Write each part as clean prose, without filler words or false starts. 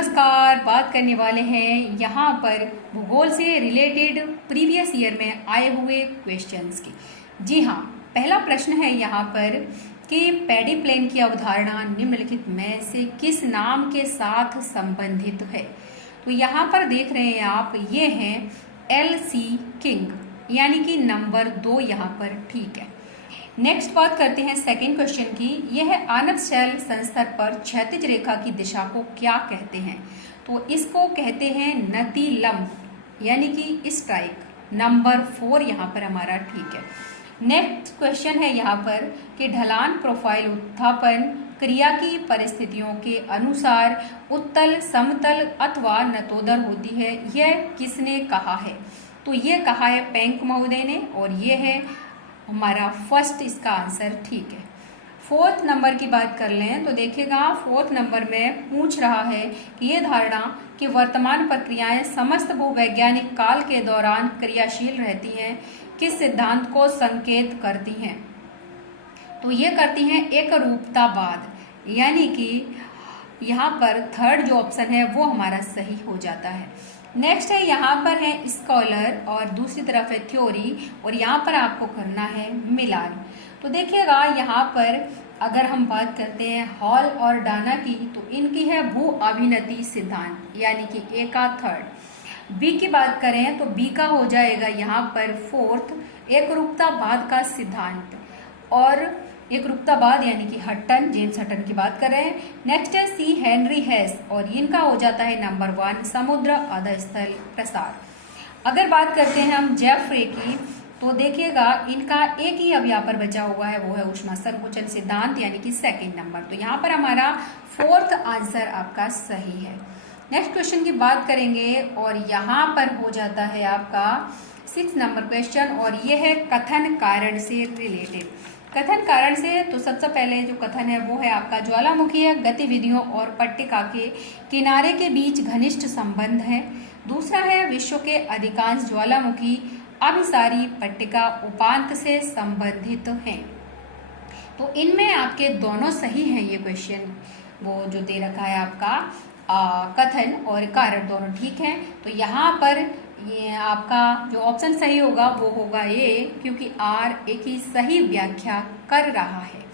नमस्कार। बात करने वाले हैं यहाँ पर भूगोल से रिलेटेड प्रीवियस ईयर में आए हुए क्वेश्चंस की। जी हाँ, पहला प्रश्न है यहाँ पर कि पैडी प्लेन की अवधारणा निम्नलिखित में से किस नाम के साथ संबंधित है। तो यहाँ पर देख रहे हैं आप, ये हैं एल.सी. किंग, यानी कि नंबर 2 यहाँ पर ठीक है। नेक्स्ट बात करते हैं सेकेंड क्वेश्चन की। यह है आनत शैल संस्तर पर क्षैतिज रेखा की दिशा को क्या कहते हैं। तो इसको कहते हैं नतिलंब, यानी कि स्ट्राइक। नंबर 4 यहाँ पर हमारा ठीक है। नेक्स्ट क्वेश्चन है यहाँ पर कि ढलान प्रोफाइल उत्थापन क्रिया की परिस्थितियों के अनुसार उत्तल, समतल अथवा नतोदर होती है, यह किसने कहा है। तो ये कहा है पेंक महोदय ने, और ये है हमारा फर्स्ट इसका आंसर ठीक है। फोर्थ नंबर की बात कर लें तो देखिएगा, फोर्थ नंबर में पूछ रहा है कि ये धारणा कि वर्तमान प्रक्रियाएं समस्त भूवैज्ञानिक काल के दौरान क्रियाशील रहती हैं किस सिद्धांत को संकेत करती हैं। तो ये करती हैं एकरूपतावाद, यानी कि यहाँ पर थर्ड जो ऑप्शन है वो हमारा सही हो जाता है। नेक्स्ट है यहाँ पर है स्कॉलर और दूसरी तरफ है थ्योरी, और यहाँ पर आपको करना है मिलान। तो देखिएगा यहाँ पर अगर हम बात करते हैं हॉल और डाना की, तो इनकी है भू अभिनति सिद्धांत, यानी कि ए का थर्ड। बी की बात करें तो बी का हो जाएगा यहाँ पर फोर्थ एकरूपतावाद का सिद्धांत, और एकरूपतावाद यानी कि हट्टन, जेम्स हट्टन की बात कर रहे हैं। नेक्स्ट है सी हेनरी हेस, और इनका हो जाता है नंबर 1 समुद्र अधस्थल प्रसार। अगर बात करते हैं हम जेफरे की, तो देखिएगा इनका एक ही अब यहाँ पर बचा हुआ है, वो है ऊष्मा संकुचन सिद्धांत, यानी कि सेकंड नंबर। तो यहाँ पर हमारा फोर्थ आंसर आपका सही है। नेक्स्ट क्वेश्चन की बात करेंगे, और यहाँ पर हो जाता है आपका 6 नंबर क्वेश्चन, और ये है कथन कारण से रिलेटेड। कथन कारण से तो सबसे पहले जो कथन है वो है आपका ज्वालामुखीय गतिविधियों और पट्टिका के किनारे के बीच घनिष्ठ संबंध है। दूसरा है विश्व के अधिकांश ज्वालामुखी अभिसारी पट्टिका उपांत से संबंधित हैं। तो इनमें आपके दोनों सही हैं, ये क्वेश्चन वो जो दे रखा है आपका कथन और कारण दोनों ठीक हैं। तो यहाँ पर ये आपका जो ऑप्शन सही होगा वो होगा ये, क्योंकि आर एक ही सही व्याख्या कर रहा है।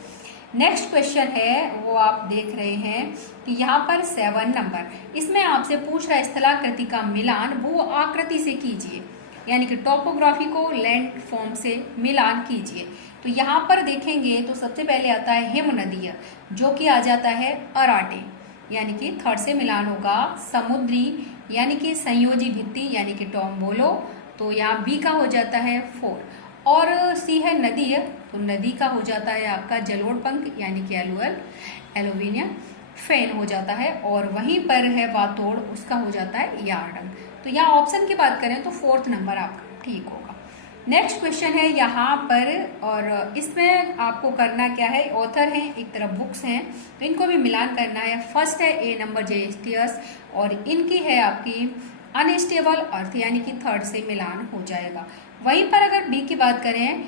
नेक्स्ट क्वेश्चन है वो आप देख रहे हैं कि यहाँ पर 7 नंबर, इसमें आपसे पूछ रहा है स्थलाकृति का मिलान भू आकृति से कीजिए, यानी कि टोपोग्राफी को लैंड फॉर्म से मिलान कीजिए। तो यहाँ पर देखेंगे तो सबसे पहले आता है हिमनदीय, जो कि आ जाता है अराटे, यानी कि थर्ड से मिलान होगा। समुद्री यानी कि संयोजी भित्ति, यानी कि टोम्बोलो, तो यहाँ बी का हो जाता है 4। और सी है नदीय, तो नदी का हो जाता है आपका जलोढ़ यानी कि एलोविनियम फेन हो जाता है, और वहीं पर है वातोड़, उसका हो जाता है यार्डन। तो यहाँ ऑप्शन की बात करें तो फोर्थ नंबर आपका ठीक होगा। नेक्स्ट क्वेश्चन है यहाँ पर, और इसमें आपको करना क्या है, ऑथर हैं एक तरफ बुक्स हैं तो इनको भी मिलान करना है। फर्स्ट है ए नंबर जेस्टियस, और इनकी है आपकी अनस्टेबल अर्थ, यानी कि थर्ड से मिलान हो जाएगा। वहीं पर अगर बी की बात करें,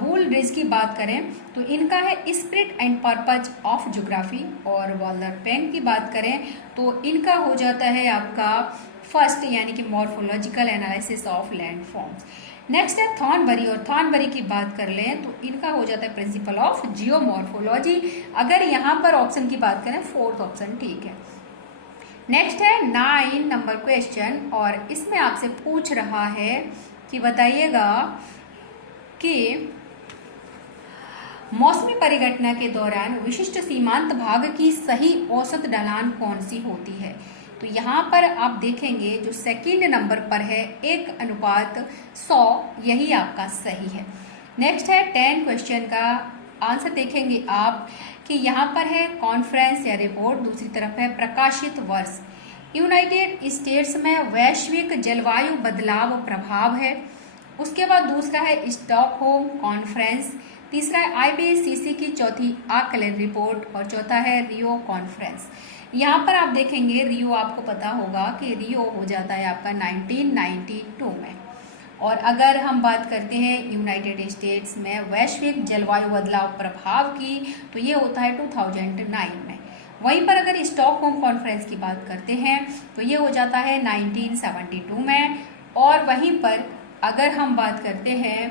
वूल ब्रिज की बात करें, तो इनका है spirit and purpose of geography, और वॉल्टर पेंग की बात करें तो इनका हो जाता है आपका फर्स्ट, यानी कि morphological analysis of land forms. Next है थॉर्नबरी, और थॉर्नबरी की बात कर लें तो इनका हो जाता है प्रिंसिपल ऑफ जियोमॉर्फोलॉजी। अगर यहाँ पर ऑप्शन की बात करें फोर्थ ऑप्शन ठीक है। नेक्स्ट है 9 नंबर क्वेश्चन, और इसमें आपसे पूछ रहा है कि बताइएगा कि मौसमी परिघटना के दौरान विशिष्ट सीमांत भाग की सही औसत ढलान कौन सी होती है। तो यहाँ पर आप देखेंगे जो सेकंड नंबर पर है 1:100, यही आपका सही है। नेक्स्ट है 10 क्वेश्चन का आंसर देखेंगे आप कि यहाँ पर है कॉन्फ्रेंस या रिपोर्ट, दूसरी तरफ है प्रकाशित वर्ष। यूनाइटेड स्टेट्स में वैश्विक जलवायु बदलाव प्रभाव है। उसके बाद दूसरा है स्टॉकहोम कॉन्फ्रेंस, तीसरा है IPCC की चौथी आकलन रिपोर्ट, और चौथा है रियो कॉन्फ्रेंस। यहाँ पर आप देखेंगे रियो, आपको पता होगा कि रियो हो जाता है आपका 1992 में। और अगर हम बात करते हैं यूनाइटेड स्टेट्स में वैश्विक जलवायु बदलाव प्रभाव की, तो ये होता है 2009 में। वहीं पर अगर स्टॉकहोम कॉन्फ्रेंस की बात करते हैं तो ये हो जाता है 1972 में। और वहीं पर अगर हम बात करते हैं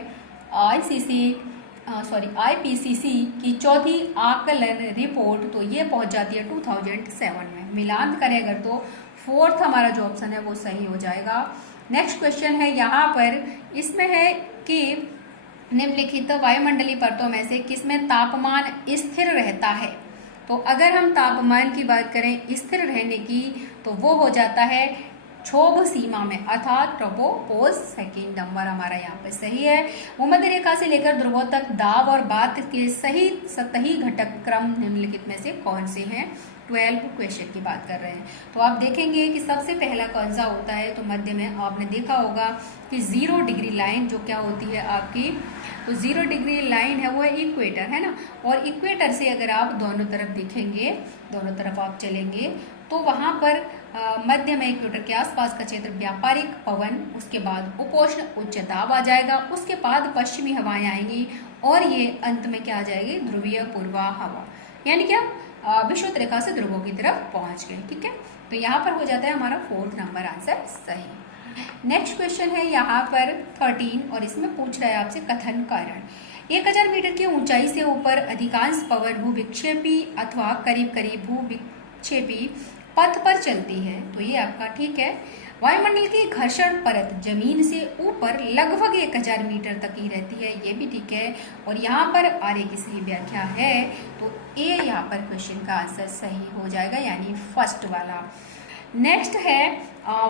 आईपीसीसी की चौथी आकलन रिपोर्ट, तो ये पहुंच जाती है 2007 में। मिलान करें अगर तो फोर्थ हमारा जो ऑप्शन है वो सही हो जाएगा। नेक्स्ट क्वेश्चन है यहाँ पर, इसमें है कि निम्नलिखित वायुमंडलीय परतों में से किसमें तापमान स्थिर रहता है। तो अगर हम तापमान की बात करें स्थिर रहने की, तो वो हो जाता है क्षोभ सीमा में, अर्थात ट्रोपोपॉज़। सेकेंड नंबर हमारा यहाँ पे सही है। भूमध्य रेखा से लेकर ध्रुवों तक दाब और बात के सही सतही घटक क्रम निम्नलिखित में से कौन से हैं। 12 क्वेश्चन की बात कर रहे हैं। तो आप देखेंगे कि सबसे पहला कौन सा होता है, तो मध्य में आपने देखा होगा कि 0 डिग्री लाइन जो क्या होती है आपकी, तो 0 डिग्री लाइन है वो है इक्वेटर, है ना। और इक्वेटर से अगर आप दोनों तरफ देखेंगे, दोनों तरफ आप चलेंगे, तो वहाँ पर मध्य में इक्वेटर के आसपास का क्षेत्र व्यापारिक पवन, उसके बाद उपोष्ण उच्च दाब आ जाएगा, उसके बाद पश्चिमी हवाएं आएंगी और ये अंत में क्या आ जाएगी, ध्रुवीय पूर्वा हवा, यानी क्या विषुवत रेखा से ध्रुवों की तरफ पहुंच गए। ठीक है, तो यहाँ पर हो जाता है हमारा 4th नंबर आंसर सही। नेक्स्ट क्वेश्चन है यहाँ पर 13 और इसमें पूछ रहा है आपसे कथन कारण। 1000 मीटर की ऊंचाई से ऊपर अधिकांश पवन भूविक्षेपी अथवा करीब करीब भूविक्षेपी पथ पर चलती है, तो ये आपका ठीक है। वायुमंडल की घर्षण परत जमीन से ऊपर लगभग 1000 मीटर तक ही रहती है, ये भी ठीक है। और यहाँ पर आर्य की सही व्याख्या है, तो ए यहाँ पर क्वेश्चन का आंसर सही हो जाएगा, यानी फर्स्ट वाला। नेक्स्ट है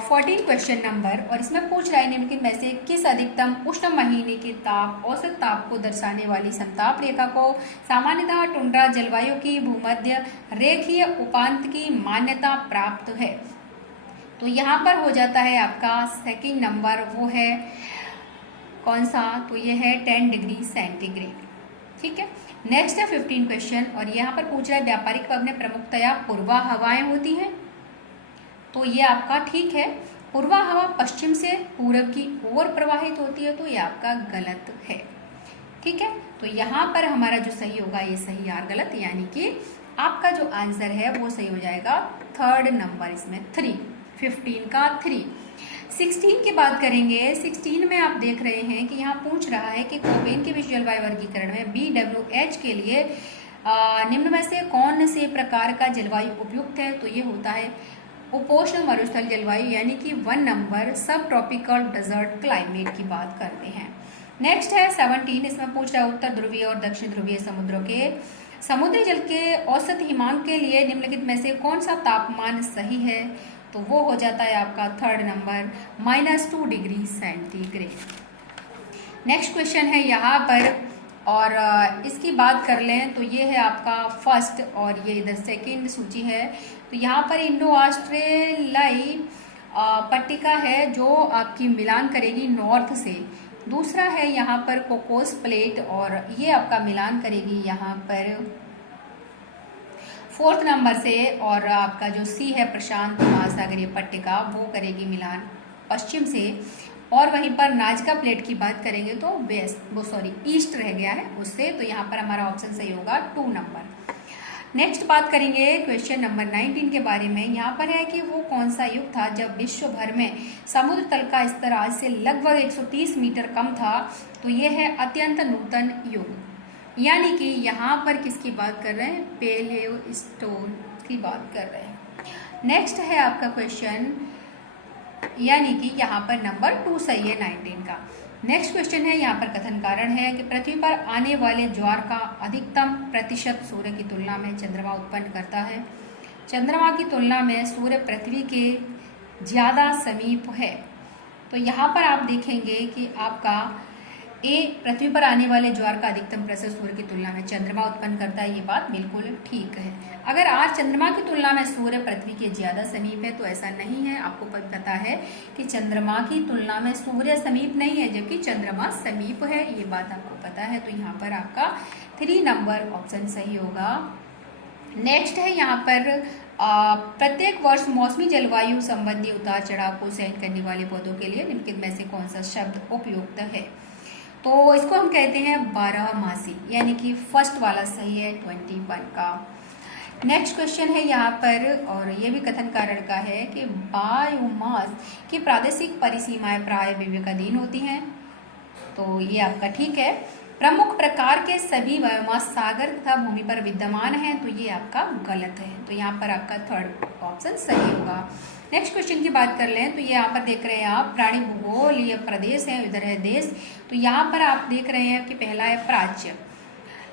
14 क्वेश्चन नंबर, और इसमें पूछ रहा है निम्नलिखित में से किस अधिकतम उष्ण महीने के ताप औसत ताप को दर्शाने वाली समताप रेखा को सामान्यतः टुंड्रा जलवायु की भूमध्य रेखीय उपांत की मान्यता प्राप्त है। तो यहाँ पर हो जाता है आपका सेकंड नंबर, वो है कौन सा, तो ये है 10 डिग्री सेंटीग्रेड। ठीक है। नेक्स्ट है 15 क्वेश्चन, और यहाँ पर पूछ रहा है व्यापारिक पवन में प्रमुखतया पूर्वा हवाएं होती हैं, तो ये आपका ठीक है। पूर्वा हवा पश्चिम से पूरब की ओर प्रवाहित होती है, तो ये आपका गलत है। ठीक है, तो यहाँ पर हमारा जो सही होगा ये सही और गलत, यानी कि आपका जो आंसर है वो सही हो जाएगा 3rd नंबर, इसमें 3, 15 का 3। 16 की बात करेंगे। 16 में आप देख रहे हैं कि यहाँ पूछ रहा है कि कोपेन के विश्व जलवायु वर्गीकरण में BWH के लिए निम्न में से कौन से प्रकार का जलवायु उपयुक्त है, तो ये होता है उपोष्ण मरुस्थल जलवायु, यानी कि 1 नंबर सब ट्रॉपिकल डेजर्ट क्लाइमेट की बात करते हैं। नेक्स्ट है 17, इसमें पूछ रहा है उत्तर ध्रुवीय और दक्षिण ध्रुवीय समुद्रों के समुद्री जल के औसत हिमांक के लिए निम्नलिखित में से कौन सा तापमान सही है, तो वो हो जाता है आपका 3rd number -2 degree centigrade. Next question है यहाँ पर, और इसकी बात कर लें तो ये है आपका फर्स्ट और ये इधर सेकंड सूची है। तो यहाँ पर इंडो ऑस्ट्रेलियाई पट्टिका है जो आपकी मिलान करेगी नॉर्थ से। दूसरा है यहाँ पर कोकोस प्लेट, और ये आपका मिलान करेगी यहाँ पर 4th नंबर से। और आपका जो सी है प्रशांत महासागरीय पट्टिका, वो करेगी मिलान पश्चिम से। और वहीं पर नाजका प्लेट की बात करेंगे तो ईस्ट रह गया है उससे, तो यहाँ पर हमारा ऑप्शन सही होगा 2 नंबर। नेक्स्ट बात करेंगे क्वेश्चन नंबर 19 के बारे में। यहाँ पर है कि वो कौन सा युग था जब विश्व भर में समुद्र तल का स्तर आज से लगभग 130 मीटर कम था, तो ये है अत्यंत नूतन युग, यानी कि यहाँ पर किसकी बात कर रहे हैं, पेलियोस्टोन की बात कर रहे हैं। नेक्स्ट है आपका क्वेश्चन, यानी कि यहाँ पर नंबर 2 सही है 19 का। नेक्स्ट क्वेश्चन है यहाँ पर कथन कारण है कि पृथ्वी पर आने वाले ज्वार का अधिकतम प्रतिशत सूर्य की तुलना में चंद्रमा उत्पन्न करता है। चंद्रमा की तुलना में सूर्य पृथ्वी के ज़्यादा समीप है। तो यहाँ पर आप देखेंगे कि आपका ए पृथ्वी पर आने वाले ज्वार का अधिकतम प्रतिशत सूर्य की तुलना में चंद्रमा उत्पन्न करता है, ये बात बिल्कुल ठीक है। अगर आज चंद्रमा की तुलना में सूर्य पृथ्वी के ज़्यादा समीप है तो ऐसा नहीं है। आपको पता है कि चंद्रमा की तुलना में सूर्य समीप नहीं है, जबकि चंद्रमा समीप है, ये बात आपको पता है। तो यहाँ पर आपका 3 नंबर ऑप्शन सही होगा। नेक्स्ट है यहाँ पर प्रत्येक वर्ष मौसमी जलवायु संबंधी उतार चढ़ाव को सहन करने वाले पौधों के लिए निम्नलिखित में से कौन सा शब्द उपयुक्त है, तो इसको हम कहते हैं 12 मासी, यानी कि फर्स्ट वाला सही है 21 का। नेक्स्ट क्वेश्चन है यहाँ पर, और ये भी कथन कारण का है कि बायोमास की प्रादेशिक परिसीमाएं प्राय विवेकाधीन होती हैं। तो ये आपका ठीक है। प्रमुख प्रकार के सभी बायोमास सागर तथा भूमि पर विद्यमान हैं, तो ये आपका गलत है। तो यहाँ पर आपका थर्ड ऑप्शन सही होगा। नेक्स्ट क्वेश्चन की बात कर लें तो ये यहाँ पर देख रहे हैं आप प्राणी भूगोल, ये प्रदेश है, इधर है देश। तो यहाँ पर आप देख रहे हैं कि पहला है प्राच्य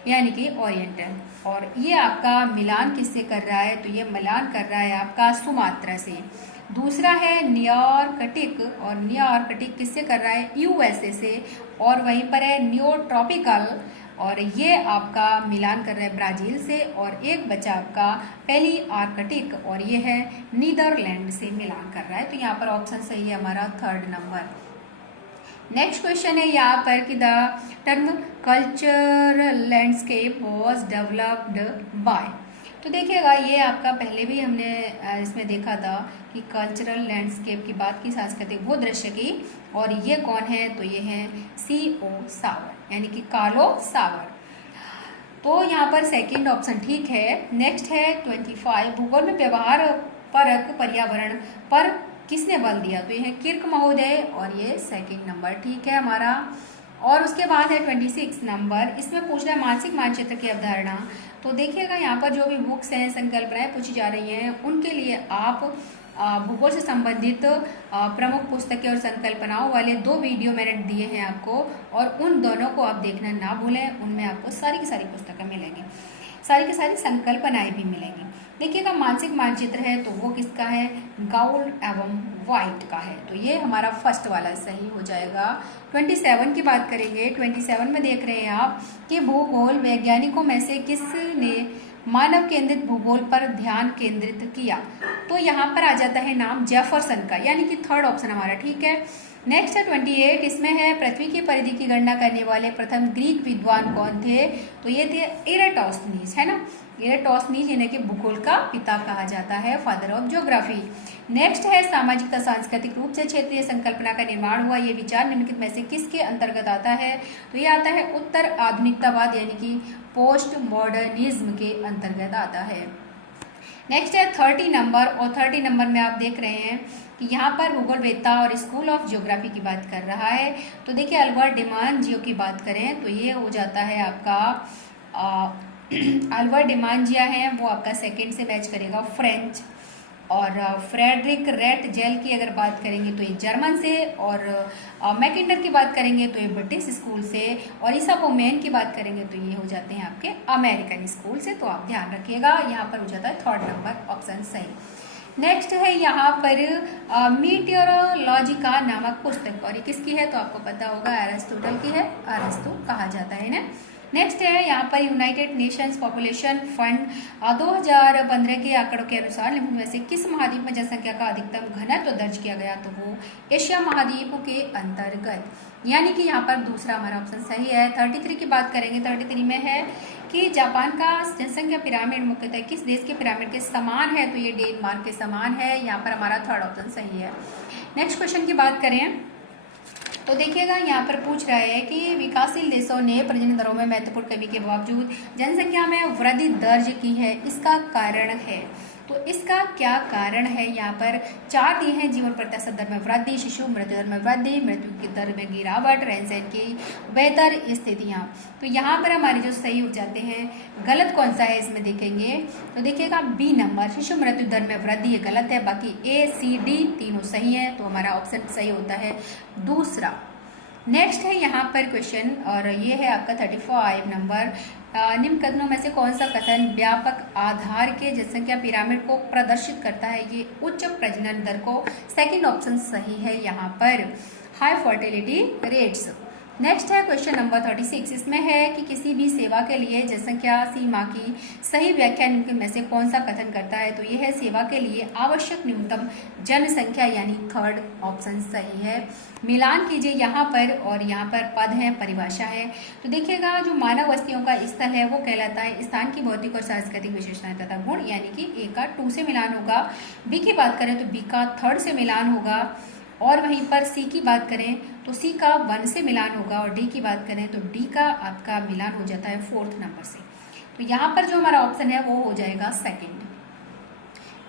यानी कि ओरिएंटल, और ये आपका मिलान किससे कर रहा है, तो ये मिलान कर रहा है आपका सुमात्रा से। दूसरा है नियोआर्कटिक, और नियोआर्कटिक किससे कर रहा है, यूएसए से। और वहीं पर है नियोट्रॉपिकल, और ये आपका मिलान कर रहा है ब्राजील से। और एक बचा आपका पहली आर्कटिक, और ये है नीदरलैंड से मिलान कर रहा है। तो यहाँ पर ऑप्शन सही है हमारा थर्ड नंबर। नेक्स्ट क्वेश्चन है यहाँ पर कि the term cultural landscape was developed by. तो देखिएगा ये आपका पहले भी हमने इसमें देखा था कि कल्चरल लैंडस्केप की बात की, सांस्कृतिक भूदृश्य की। और ये कौन है, तो ये है C.O. सावर यानी कि कार्लो सावर। तो यहाँ पर सेकंड ऑप्शन ठीक है। नेक्स्ट है 25, भूगोल में व्यवहार परक पर्यावरण पर किसने बल दिया, तो ये है किर्क महोदय, और ये सेकंड नंबर ठीक है हमारा। और उसके बाद है 26 नंबर, इसमें पूछ रहा है मानसिक मानचित्र की अवधारणा। तो देखिएगा यहाँ पर जो भी बुक्स हैं, संकल्पनाएं पूछी जा रही हैं, उनके लिए आप भूगोल से संबंधित प्रमुख पुस्तकें और संकल्पनाओं वाले 2 वीडियो मैंने दिए हैं आपको, और उन दोनों को आप देखना ना भूलें। उनमें आपको सारी की सारी पुस्तकें मिलेंगी, सारी की सारी संकल्पनाएं भी मिलेंगी। देखिएगा मानसिक मानचित्र है तो वो किसका है, गाउल एवं वाइट का है। तो ये हमारा फर्स्ट वाला सही हो जाएगा। 27 की बात करेंगे। 27 में देख रहे हैं आप कि भूगोल वैज्ञानिकों में से किसने मानव केंद्रित भूगोल पर ध्यान केंद्रित किया, तो यहाँ पर आ जाता है नाम जेफरसन का, यानी कि थर्ड ऑप्शन हमारा ठीक है। नेक्स्ट है 28, इसमें है पृथ्वी की परिधि की गणना करने वाले प्रथम ग्रीक विद्वान कौन थे, तो ये थे इराटोस्थनीज, है ना। इराटोस्थनीज यानी कि भूगोल का पिता कहा जाता है, फादर ऑफ ज्योग्राफी। नेक्स्ट है सामाजिक तथा सांस्कृतिक रूप से क्षेत्रीय संकल्पना का निर्माण हुआ ये विचार निम्नलिखित में से किसके अंतर्गत आता है, तो ये आता है उत्तर आधुनिकतावाद यानी कि पोस्ट मॉडर्निज्म के अंतर्गत आता है। नेक्स्ट है 30 नंबर, और 30 नंबर में आप देख रहे हैं कि यहाँ पर भूगोलवेत्ता और स्कूल ऑफ ज्योग्राफी की बात कर रहा है। तो देखिए अल्बर्ट डिमांजियो की बात करें तो ये हो जाता है आपका अल्बर्ट डिमांजिया है वो आपका सेकंड से मैच करेगा, फ्रेंच। और फ्रेडरिक रेट जेल की अगर बात करेंगे तो ये जर्मन से, और मैकिंडर की बात करेंगे तो ये ब्रिटिश स्कूल से, और ईसाबोमैन की बात करेंगे तो ये हो जाते हैं आपके अमेरिकन स्कूल से। तो आप ध्यान रखिएगा, यहाँ पर हो जाता है थर्ड नंबर ऑप्शन सही। नेक्स्ट है यहाँ पर मीटियोरोलॉजिका नामक पुस्तक, और ये किसकी है तो आपको पता होगा, एरिस्टोटल की है, अरस्तु कहा जाता है ना। नेक्स्ट है यहाँ पर यूनाइटेड नेशंस पॉपुलेशन फंड 2015 के आंकड़ों के अनुसार निम्न में से किस महाद्वीप में जनसंख्या का अधिकतम घनत्व दर्ज किया गया, तो वो एशिया महाद्वीप के अंतर्गत, यानी कि यहाँ पर दूसरा हमारा ऑप्शन सही है। 33 की बात करेंगे, 33 में है कि जापान का जनसंख्या पिरामिड मुख्यतः किस देश के पिरामिड के समान है, तो ये डेनमार्क के समान है। यहाँ पर हमारा थर्ड ऑप्शन सही है। नेक्स्ट क्वेश्चन की बात करें तो देखिएगा यहाँ पर पूछ रहा है कि विकासशील देशों ने प्रजनन दरों में महत्वपूर्ण कमी के बावजूद जनसंख्या में वृद्धि दर्ज की है, इसका कारण है, तो इसका क्या कारण है। यहाँ पर 4 दिए हैं, जीवन प्रत्याशा दर में वृद्धि, शिशु मृत्यु दर में वृद्धि, मृत्यु की दर में गिरावट, रहन सहन की बेहतर स्थितियाँ। तो यहाँ पर हमारे जो सही हो जाते हैं, गलत कौन सा है इसमें देखेंगे तो देखिएगा बी नंबर, शिशु मृत्यु दर में वृद्धि, ये गलत है। बाकी ए सी डी तीनों सही है, तो हमारा ऑप्शन सही होता है दूसरा। नेक्स्ट है यहाँ पर क्वेश्चन, और ये है आपका 35 नंबर, निम्न कथनों में से कौन सा कथन व्यापक आधार के जनसंख्या पिरामिड को प्रदर्शित करता है, ये उच्च प्रजनन दर को। सेकंड ऑप्शन सही है यहाँ पर, हाई फर्टिलिटी रेट्स। नेक्स्ट है क्वेश्चन नंबर 36, इसमें है कि किसी भी सेवा के लिए जनसंख्या सीमा की सही व्याख्या निम्न में से कौन सा कथन करता है, तो यह है सेवा के लिए आवश्यक न्यूनतम जनसंख्या, यानी थर्ड ऑप्शन सही है। मिलान कीजिए यहाँ पर, और यहाँ पर पद है, परिभाषा है। तो देखिएगा जो मानव बस्तियों का स्थल है वो कहलाता है स्थान की भौतिक और सांस्कृतिक विशेषताएं तथा गुण, यानी कि ए का 2 से मिलान होगा। बी की बात करें तो बी का 3rd से मिलान होगा, और वहीं पर सी की बात करें तो सी का 1 से मिलान होगा, और डी की बात करें तो डी का आपका मिलान हो जाता है 4th नंबर से। तो यहाँ पर जो हमारा ऑप्शन है वो हो जाएगा सेकंड।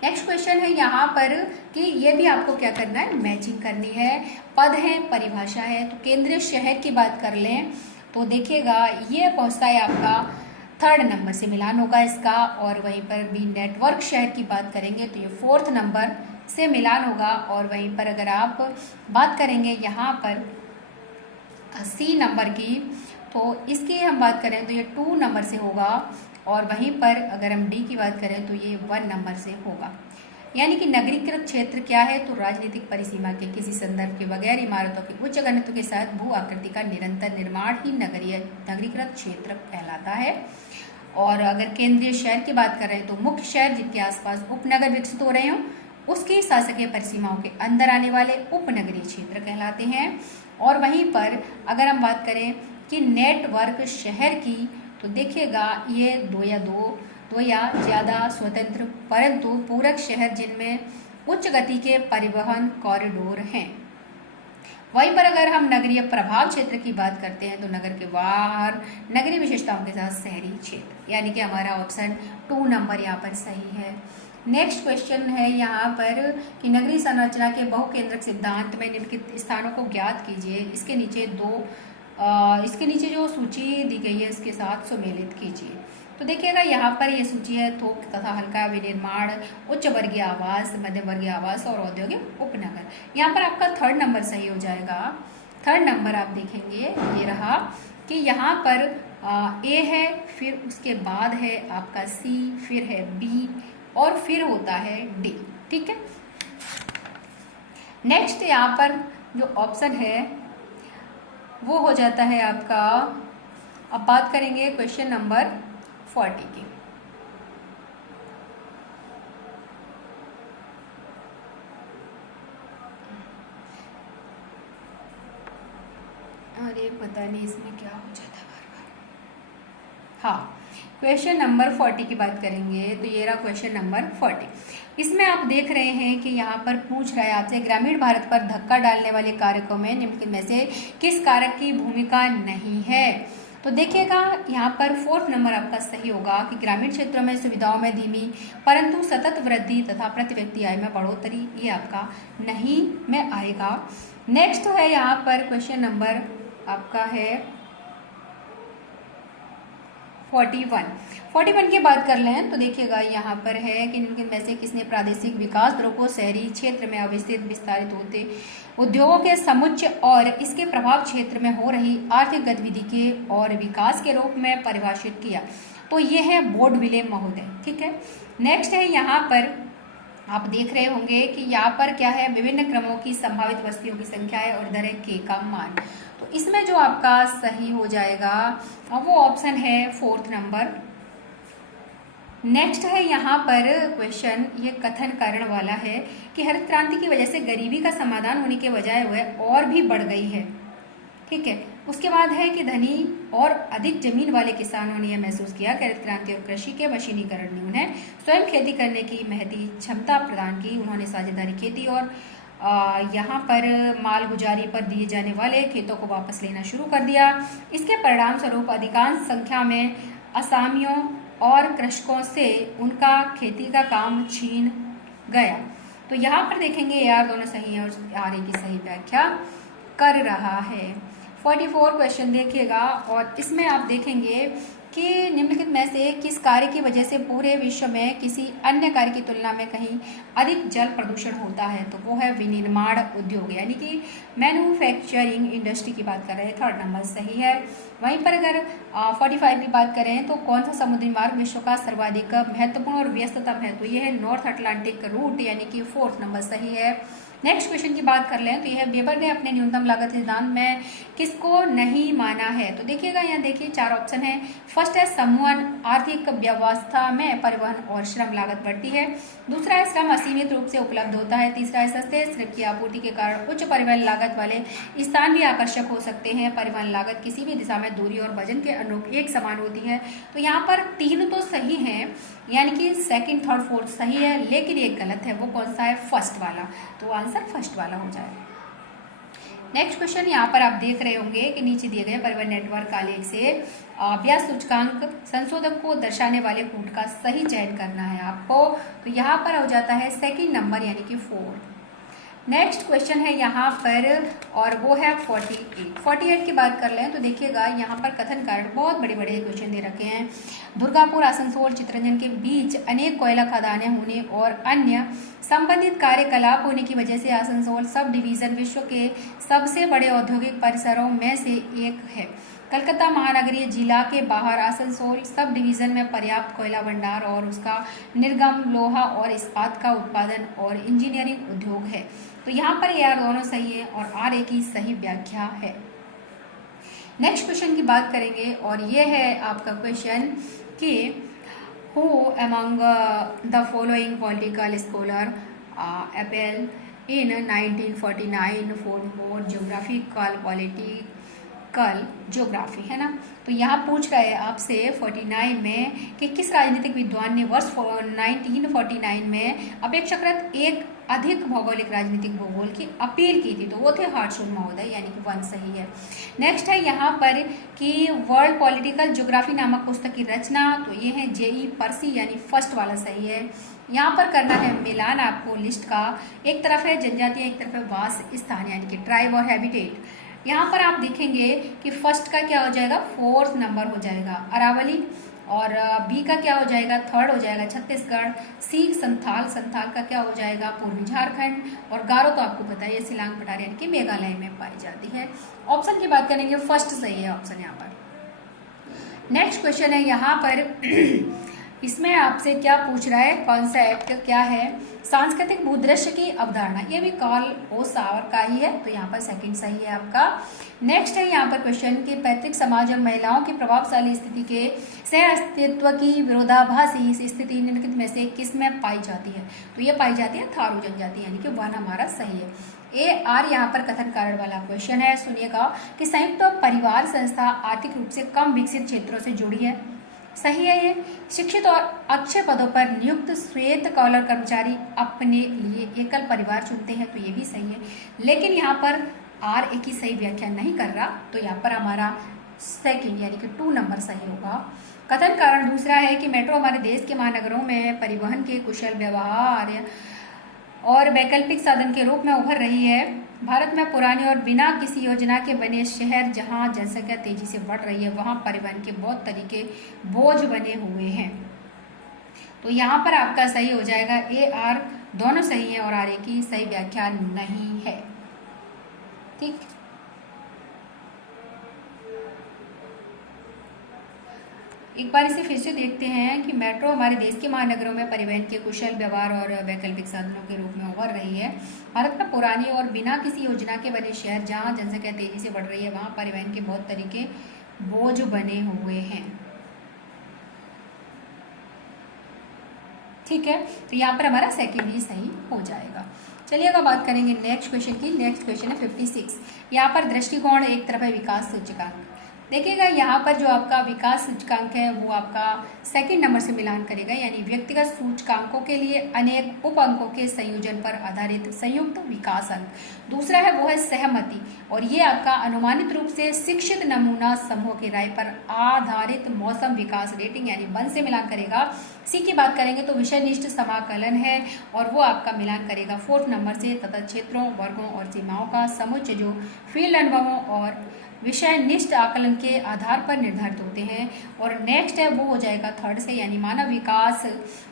नेक्स्ट क्वेश्चन है यहाँ पर कि ये भी आपको क्या करना है, मैचिंग करनी है। पद है, परिभाषा है। तो केंद्रीय शहर की बात कर लें तो देखिएगा ये पहुँचता है आपका 3rd नंबर से, मिलान होगा इसका। और वहीं पर भी नेटवर्क शहर की बात करेंगे तो ये 4th नंबर से मिलान होगा। और वहीं पर अगर आप बात करेंगे यहाँ पर C नंबर की, तो इसकी हम बात करें तो ये 2 नंबर से होगा। और वहीं पर अगर हम D की बात करें तो ये 1 नंबर से होगा। यानी कि नगरीकृत क्षेत्र क्या है, तो राजनीतिक परिसीमा के किसी संदर्भ के बगैर इमारतों के उच्च घनत्व के साथ भू आकृति का निरंतर निर्माण ही नगरीकृत क्षेत्र कहलाता है। और अगर केंद्रीय शहर की बात कर रहे हैं तो मुख्य शहर जिनके आसपास उपनगर विकसित हो रहे हों उसकी शासकीय परिसीमाओं के अंदर आने वाले उपनगरीय क्षेत्र कहलाते हैं। और वहीं पर अगर हम बात करें कि नेटवर्क शहर की, तो देखिएगा ये दो या ज़्यादा स्वतंत्र परंतु पूरक शहर जिनमें उच्च गति के परिवहन कॉरिडोर हैं। वहीं पर अगर हम नगरीय प्रभाव क्षेत्र की बात करते हैं तो नगर के बाहर नगरीय विशेषताओं के साथ शहरी क्षेत्र, यानी कि हमारा ऑप्शन 2 नंबर यहाँ पर सही है। नेक्स्ट क्वेश्चन है यहाँ पर कि नगरीय संरचना के बहुकेंद्रक सिद्धांत में निम्नलिखित स्थानों को ज्ञात कीजिए। इसके नीचे जो सूची दी गई है इसके साथ सुमेलित कीजिए। तो देखिएगा यहाँ पर ये सूची है थोक तथा हल्का विनिर्माण, उच्च वर्गीय आवास, मध्यम वर्गीय आवास और औद्योगिक उपनगर। यहाँ पर आपका 3rd नंबर सही हो जाएगा। 3rd नंबर आप देखेंगे ये रहा कि यहाँ पर A है, फिर उसके बाद है आपका C, फिर है B और फिर होता है D। ठीक है। नेक्स्ट यहाँ पर जो ऑप्शन है वो हो जाता है आपका, अब बात करेंगे क्वेश्चन नंबर 40 की। अरे पता नहीं इसमें क्या हो जाता है बार बार। हाँ, क्वेश्चन नंबर 40 की बात करेंगे तो ये रहा क्वेश्चन नंबर 40। इसमें आप देख रहे हैं कि यहाँ पर पूछ रहा है आपसे ग्रामीण भारत पर धक्का डालने वाले कारकों में निम्नलिखित में से किस कारक की भूमिका नहीं है। तो देखिएगा यहाँ पर 4th नंबर आपका सही होगा कि ग्रामीण क्षेत्रों में सुविधाओं में धीमी परंतु सतत वृद्धि तथा प्रति व्यक्ति आय में बढ़ोतरी, ये आपका नहीं में आएगा। नेक्स्ट है यहाँ पर क्वेश्चन नंबर आपका है 41 की बात कर लें तो देखिएगा यहाँ पर है कि इनके में से किसने प्रादेशिक विकास दरों को शहरी क्षेत्र में अवस्थित विस्तारित होते उद्योगों के समुच्चय और इसके प्रभाव क्षेत्र में हो रही आर्थिक गतिविधि के और विकास के रूप में परिभाषित किया। तो ये है बोर्डविले महोदय। ठीक है। नेक्स्ट है यहाँ पर आप देख रहे होंगे कि यहाँ पर क्या है, विभिन्न क्रमों की संभावित वस्तुओं की संख्या है और दर के का मान। तो इसमें जो आपका सही हो जाएगा वो ऑप्शन है 4th नंबर। नेक्स्ट है यहाँ पर क्वेश्चन, ये कथन कारण वाला है कि हरित क्रांति की वजह से गरीबी का समाधान होने के बजाय वह और भी बढ़ गई है। ठीक है। उसके बाद है कि धनी और अधिक जमीन वाले किसानों ने यह महसूस किया कि हरित क्रांति और कृषि के मशीनीकरण ने उन्हें स्वयं खेती करने की महती क्षमता प्रदान की। उन्होंने साझेदारी खेती और यहाँ पर मालगुजारी पर दिए जाने वाले खेतों को वापस लेना शुरू कर दिया। इसके परिणाम स्वरूप अधिकांश संख्या में असामियों और कृषकों से उनका खेती का काम छीन गया। तो यहाँ पर देखेंगे यार दोनों सही है और आगे की सही व्याख्या कर रहा है। 44 क्वेश्चन देखिएगा और इसमें आप देखेंगे कि निम्नलिखित में से किस कार्य की वजह से पूरे विश्व में किसी अन्य कार्य की तुलना में कहीं अधिक जल प्रदूषण होता है। तो वो है विनिर्माण उद्योग, यानी कि मैन्युफैक्चरिंग इंडस्ट्री की बात कर रहे हैं। 3rd नंबर सही है। वहीं पर अगर 45 की बात करें तो कौन सा समुद्री मार्ग विश्व का सर्वाधिक महत्वपूर्ण और व्यस्ततम है। तो ये है नॉर्थ अटलांटिक रूट, यानी कि 4th नंबर सही है। नेक्स्ट क्वेश्चन की बात कर लें तो यह वेबर ने अपने न्यूनतम लागत सिद्धांत में किसको नहीं माना है। तो देखिएगा यहाँ देखिए 4 ऑप्शन है। फर्स्ट है समूह आर्थिक व्यवस्था में परिवहन और श्रम लागत बढ़ती है। दूसरा है श्रम असीमित रूप से उपलब्ध होता है। तीसरा है सस्ते श्रम की आपूर्ति के कारण उच्च परिवहन लागत वाले स्थान भी आकर्षक हो सकते हैं। परिवहन लागत किसी भी दिशा में दूरी और वजन के अनुरूप एक समान होती है। तो यहाँ पर 3 तो सही हैं, यानी कि 2nd, 3rd, 4th सही है, लेकिन एक गलत है। वो कौन सा है? फर्स्ट वाला। तो आंसर फर्स्ट वाला हो जाएगा। नेक्स्ट क्वेश्चन यहाँ पर आप देख रहे होंगे कि नीचे दिए गए परिवहन नेटवर्क आलेख से अभ्यास सूचकांक संशोधन को दर्शाने वाले कूट का सही चयन करना है आपको। तो यहाँ पर हो जाता है सेकंड नंबर यानी कि 4। नेक्स्ट क्वेश्चन है यहाँ पर और वो है 48 की बात कर लें तो देखिएगा यहाँ पर कथन कारण बहुत बड़े बड़े क्वेश्चन दे रखे हैं। दुर्गापुर, आसनसोल, चितरंजन के बीच अनेक कोयला खदानें होने और अन्य संबंधित कार्यकलाप होने की वजह से आसनसोल सब डिवीज़न विश्व के सबसे बड़े औद्योगिक परिसरों में से एक है। कलकत्ता महानगरीय जिला के बाहर आसनसोल सब डिवीज़न में पर्याप्त कोयला भंडार और उसका निर्गम लोहा और इस्पात का उत्पादन और इंजीनियरिंग उद्योग है। तो यहाँ पर ये दोनों सही है और आर ए की सही व्याख्या है। नेक्स्ट क्वेश्चन की बात करेंगे और ये है आपका क्वेश्चन कि who among the following political scholar appeal in 1949 for more geographical political geography, है ना। तो यहाँ पूछ रहा है आपसे 49 में कि किस राजनीतिक विद्वान ने वर्ष 1949 में अपेक्षाकृत एक अधिक भौगोलिक राजनीतिक भूगोल की अपील की थी। तो वो थे हार्टशूल महोदय, यानी कि 1 सही है। नेक्स्ट है यहाँ पर कि वर्ल्ड पॉलिटिकल ज्योग्राफी नामक पुस्तक की रचना, तो ये है जेई पर्सी, यानी फर्स्ट वाला सही है। यहाँ पर करना है मिलान आपको लिस्ट का, एक तरफ है जनजातियाँ, एक तरफ है वास स्थान यानी कि ट्राइब और हैबिटेट। यहाँ पर आप देखेंगे कि फर्स्ट का क्या हो जाएगा, 4th नंबर हो जाएगा अरावली, और बी का क्या हो जाएगा, 3rd हो जाएगा छत्तीसगढ़। सी संथाल, संथाल का क्या हो जाएगा, पूर्वी झारखंड, और गारो तो आपको पता है सिलांग पठार यानी कि मेघालय में पाई जाती है। ऑप्शन की बात करेंगे, फर्स्ट सही है ऑप्शन यहाँ पर। नेक्स्ट क्वेश्चन है यहाँ पर इसमें आपसे क्या पूछ रहा है, कॉन्सेप्ट क्या है, सांस्कृतिक भूदृश्य की अवधारणा, ये भी कार्ल ओ सावर का ही है। तो यहाँ पर सेकंड सही है आपका। नेक्स्ट है यहाँ पर क्वेश्चन कि पैतृक समाज और महिलाओं की प्रभावशाली स्थिति के सह अस्तित्व की विरोधाभासी स्थिति निम्नलिखित में से किस में पाई जाती है। तो ये पाई जाती है थारू जनजाति, यानी कि 1 हमारा सही है। ए आर यहाँ पर कथन कारण वाला क्वेश्चन है। सुनिएगा कि संयुक्त परिवार संस्था आर्थिक रूप से कम विकसित क्षेत्रों से जुड़ी है, सही है ये। शिक्षित और अच्छे पदों पर नियुक्त श्वेत कॉलर कर्मचारी अपने लिए एकल परिवार चुनते हैं, तो ये भी सही है। लेकिन यहाँ पर आर ए की सही व्याख्या नहीं कर रहा, तो यहाँ पर हमारा सेकंड यानी कि 2 नंबर सही होगा। कथन कारण दूसरा है कि मेट्रो हमारे देश के महानगरों में परिवहन के कुशल व्यवहार और वैकल्पिक साधन के रूप में उभर रही है। भारत में पुराने और बिना किसी योजना के बने शहर जहां जनसंख्या तेजी से बढ़ रही है, वहां परिवहन के बहुत तरीके बोझ बने हुए हैं। तो यहाँ पर आपका सही हो जाएगा ए आर, दोनों सही है और आर ए की सही व्याख्या नहीं है। ठीक, एक बार इसे फिर से देखते हैं कि मेट्रो हमारे देश के महानगरों में परिवहन के कुशल व्यवहार और वैकल्पिक साधनों के रूप में उभर रही है। भारत में पुरानी और बिना किसी योजना के बने शहर जहां जनसंख्या तेजी से बढ़ रही है, वहां परिवहन के बहुत तरीके बोझ बने हुए हैं। ठीक है, तो यहाँ पर हमारा सेकंड ही सही हो जाएगा। चलिए अब बात करेंगे नेक्स्ट क्वेश्चन की। नेक्स्ट क्वेश्चन है 56। यहाँ पर दृष्टिकोण एक तरफ है विकास सूचकांक। देखिएगा यहाँ पर जो आपका विकास सूचकांक है वो आपका सेकंड नंबर से मिलान करेगा, यानी व्यक्तिगत सूचकांकों के लिए अनेक उप अंकों के संयोजन पर आधारित संयुक्त विकास अंक। दूसरा है वो है सहमति, और ये आपका अनुमानित रूप से शिक्षित नमूना समूह की राय पर आधारित मौसम विकास रेटिंग, यानी 1 से मिलान करेगा। सी की बात करेंगे तो विषयनिष्ठ समाकलन है और वो आपका मिलान करेगा 4th नंबर से, तथा क्षेत्रों, वर्गों और सीमाओं का समुच्चय जो फील्ड अनुभवों और विषय निष्ठ आकलन के आधार पर निर्धारित होते हैं। और नेक्स्ट है वो हो जाएगा 3rd से, यानी मानव विकास,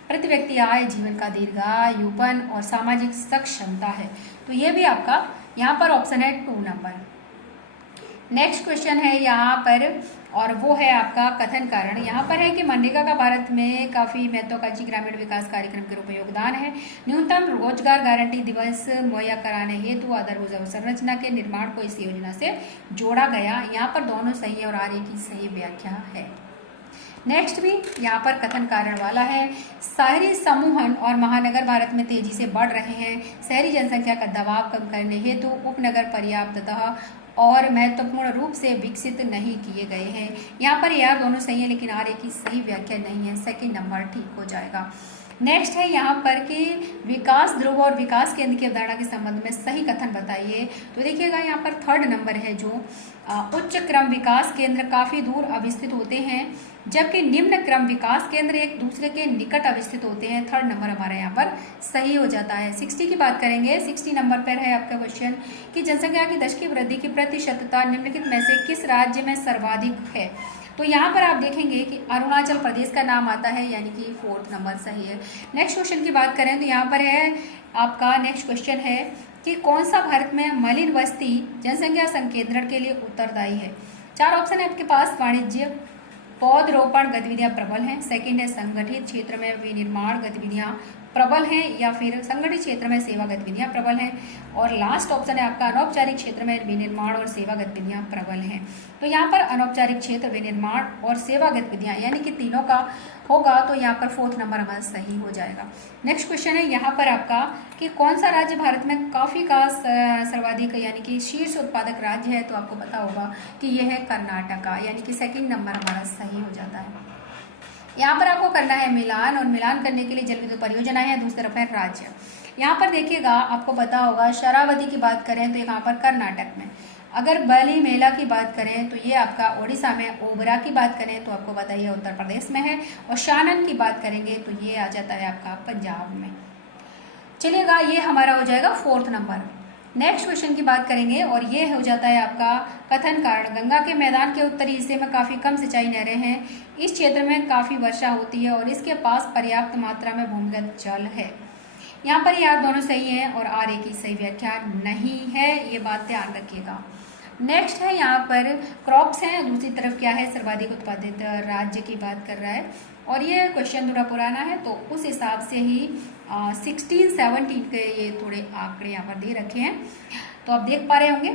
प्रति व्यक्ति आय, जीवन का दीर्घायुपन और सामाजिक सक्षमता है। तो ये भी आपका यहाँ पर ऑप्शन है 2 नंबर। नेक्स्ट क्वेश्चन है यहाँ पर और वो है आपका कथन कारण। यहाँ पर है कि मनरेगा का भारत में काफ़ी महत्वाकांक्षी ग्रामीण विकास कार्यक्रम के रूप में योगदान है। न्यूनतम रोजगार गारंटी दिवस मुहैया कराने हेतु आधारभूत अवसंरचना के निर्माण को इस योजना से जोड़ा गया। यहाँ पर दोनों सही है और आर ए की सही व्याख्या है। नेक्स्ट भी यहाँ पर कथन कारण वाला है। शहरी समूहन और महानगर भारत में तेजी से बढ़ रहे हैं। शहरी जनसंख्या का दबाव कम करने हेतु उपनगर पर्याप्ततः और महत्वपूर्ण रूप से विकसित नहीं किए गए हैं। यहाँ पर यह दोनों सही है, लेकिन आर ए की सही व्याख्या नहीं है। सेकंड नंबर ठीक हो जाएगा। नेक्स्ट है यहाँ पर कि विकास ध्रुव और विकास केंद्र की अवधारणा के संबंध में सही कथन बताइए। तो देखिएगा यहाँ पर थर्ड नंबर है जो उच्च क्रम विकास केंद्र काफ़ी दूर अवस्थित होते हैं, जबकि निम्न क्रम विकास केंद्र एक दूसरे के निकट अवस्थित होते हैं। थर्ड नंबर हमारा यहाँ पर सही हो जाता है। 60 की बात करेंगे। 60 नंबर पर है आपका क्वेश्चन कि जनसंख्या की दशकीय वृद्धि की प्रतिशतता निम्नलिखित में से किस राज्य में सर्वाधिक है। तो यहाँ पर आप देखेंगे कि अरुणाचल प्रदेश का नाम आता है, यानी कि फोर्थ नंबर सही है। नेक्स्ट क्वेश्चन की बात करें तो यहाँ पर है आपका नेक्स्ट क्वेश्चन है कि कौन सा भारत में मलिन बस्ती जनसंख्या संकेंद्रण के लिए उत्तरदायी है। 4 ऑप्शन है आपके पास। वाणिज्य पौधरोपण गतिविधियां प्रबल हैं, सेकंड है संगठित क्षेत्र में विनिर्माण गतिविधियां प्रबल हैं, या फिर संगठित क्षेत्र में सेवा गतिविधियां प्रबल हैं, और लास्ट ऑप्शन है आपका अनौपचारिक क्षेत्र में विनिर्माण और सेवा गतिविधियां प्रबल हैं। तो यहाँ पर अनौपचारिक क्षेत्र, विनिर्माण और सेवा गतिविधियां यानी कि तीनों का होगा, तो यहाँ पर फोर्थ नंबर हमारा सही हो जाएगा। नेक्स्ट क्वेश्चन है यहाँ पर आपका कि कौन सा राज्य भारत में कॉफी का सर्वाधिक यानी कि शीर्ष उत्पादक राज्य है। तो आपको पता होगा कि यह है कर्नाटका, यानी कि सेकंड नंबर हमारा सही हो जाता है। यहाँ पर आपको करना है मिलान, और मिलान करने के लिए जल विद्युत परियोजनाएं हैं, दूसरी तरफ है राज्य। यहाँ पर देखिएगा आपको पता होगा शरावती की बात करें तो यहाँ पर कर्नाटक में, अगर बली मेला की बात करें तो ये आपका ओडिशा में, ओबरा की बात करें तो आपको पता है उत्तर प्रदेश में है, और शानन की बात करेंगे तो ये आ जाता है आपका पंजाब में। चलिएगा ये हमारा हो जाएगा फोर्थ नंबर। नेक्स्ट क्वेश्चन की बात करेंगे और ये हो जाता है आपका कथन कारण। गंगा के मैदान के उत्तरी हिस्से में काफ़ी कम सिंचाई नहरें हैं, इस क्षेत्र में काफ़ी वर्षा होती है और इसके पास पर्याप्त मात्रा में भूमिगत जल है। यहाँ पर यार दोनों सही है और आर की सही व्याख्या नहीं है, ये बात ध्यान रखिएगा। नेक्स्ट है यहाँ पर क्रॉप्स हैं, दूसरी तरफ क्या है सर्वाधिक उत्पादित राज्य की बात कर रहा है, और ये क्वेश्चन थोड़ा पुराना है तो उस हिसाब से ही 16-17 के ये थोड़े आंकड़े यहाँ पर दे रखे हैं, तो आप देख पा रहे होंगे।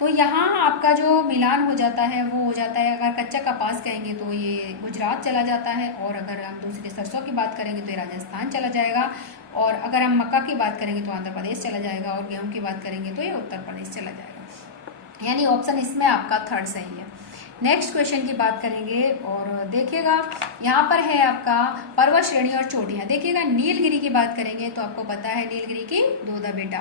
तो यहाँ आपका जो मिलान हो जाता है वो हो जाता है, अगर कच्चा कपास कहेंगे तो ये गुजरात चला जाता है, और अगर हम दूसरे सरसों की बात करेंगे तो ये राजस्थान चला जाएगा, और अगर हम मक्का की बात करेंगे तो आंध्र प्रदेश चला जाएगा, और गेहूँ की बात करेंगे तो ये उत्तर प्रदेश चला जाएगा, यानी ऑप्शन इसमें आपका थर्ड सही है। नेक्स्ट क्वेश्चन की बात करेंगे और देखिएगा यहाँ पर है आपका पर्वत श्रेणी और चोटियाँ। देखिएगा नीलगिरी की बात करेंगे तो आपको पता है नीलगिरी की दोदा बेटा,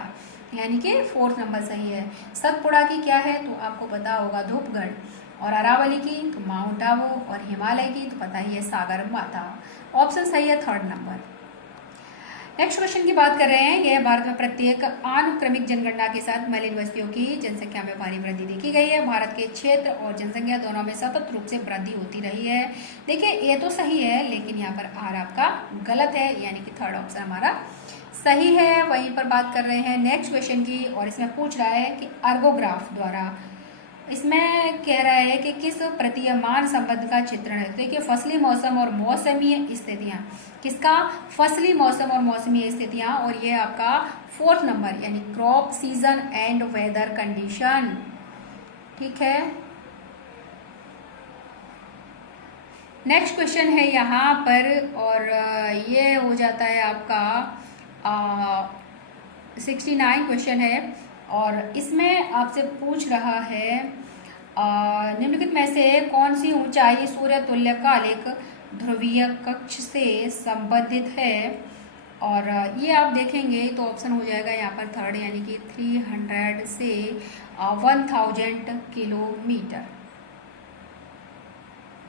यानी कि फोर्थ नंबर सही है। सतपुड़ा की क्या है तो आपको पता होगा धूपगढ़, और अरावली की तो माउंट आबू, और हिमालय की तो पता ही है सागर माथा। ऑप्शन सही है थर्ड नंबर। नेक्स्ट क्वेश्चन की बात कर रहे हैं, यह भारत में प्रत्येक अनुक्रमिक जनगणना के साथ मलिन बस्तियों की जनसंख्या में भारी वृद्धि देखी गई है। भारत के क्षेत्र और जनसंख्या दोनों में सतत रूप से वृद्धि होती रही है। देखिए ये तो सही है, लेकिन यहाँ पर आर आपका गलत है, यानी कि थर्ड ऑप्शन हमारा सही है। वहीं पर बात कर रहे हैं नेक्स्ट क्वेश्चन की, और इसमें पूछ रहा है कि अर्गोग्राफ द्वारा इसमें कह रहा है कि किस प्रतीयमान संबंध का चित्रण है। देखिए फसली मौसम और मौसमी स्थितियां, किसका फसली मौसम और मौसमी स्थितियां, और ये आपका फोर्थ नंबर यानी crop season and weather condition. ठीक है, नेक्स्ट क्वेश्चन है यहाँ पर, और ये हो जाता है आपका 69 क्वेश्चन है, और इसमें आपसे पूछ रहा है निम्नलिखित में से कौन सी ऊंचाई सूर्य तुल्य कालिक ध्रुवीय कक्ष से संबंधित है। और ये आप देखेंगे तो ऑप्शन हो जाएगा यहाँ पर थर्ड, यानी कि 300 से 1000 किलोमीटर।